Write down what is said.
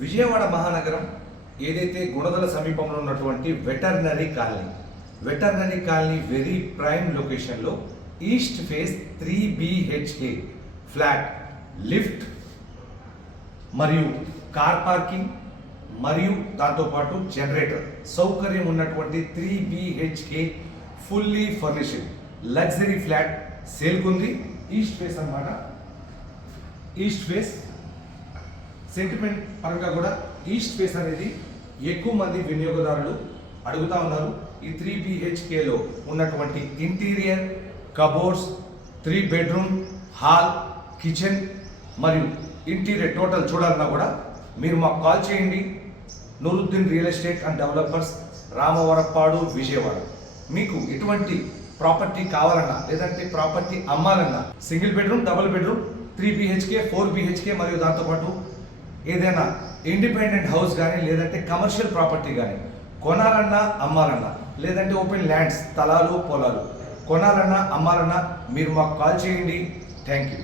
విజయవాడ మహానగరం ఏదైతే గుణదల సమీపంలో ఉన్నటువంటి వెటర్నరీ కాలనీ వెరీ ప్రైమ్ లొకేషన్లో east face 3 BHK flat, lift మరియు కార్ పార్కింగ్ మరియు దాంతోపాటు జనరేటర్ సౌకర్యం ఉన్నటువంటి 3 BHK fully furnished luxury flat సేల్కుంది. ఈస్ట్ ఫేస్ అన్నమాట. ఈస్ట్ ఫేస్ సెంటిమెంట్ పరంగా కూడా ఈస్ట్ ఫేస్ అనేది ఎక్కువ మంది వినియోగదారులు అడుగుతా ఉన్నారు. ఈ 3 BHKలో ఉన్నటువంటి interior, cupboards, 3 bedroom, hall, kitchen మరియు ఇంటీరియర్ టోటల్ చూడాలన్నా కూడా మీరు మాకు కాల్ చేయండి. Nooruddin real estate and developers, Ramavarappadu, Vijayawada. మీకు ఎటువంటి ప్రాపర్టీ కావాలన్నా లేదంటే ప్రాపర్టీ అమ్మాలన్నా single bedroom, double bedroom, 3 BHK, 4 BHK మరియు దాంతోపాటు ఏదైనా ఇండిపెండెంట్ హౌస్ కానీ లేదంటే కమర్షియల్ ప్రాపర్టీ కానీ కొనాలన్నా అమ్మాలన్నా లేదంటే ఓపెన్ ల్యాండ్స్, స్థలాలు, పొలాలు కొనాలన్నా అమ్మాలన్నా మీరు మాకు కాల్ చేయండి. Thank you.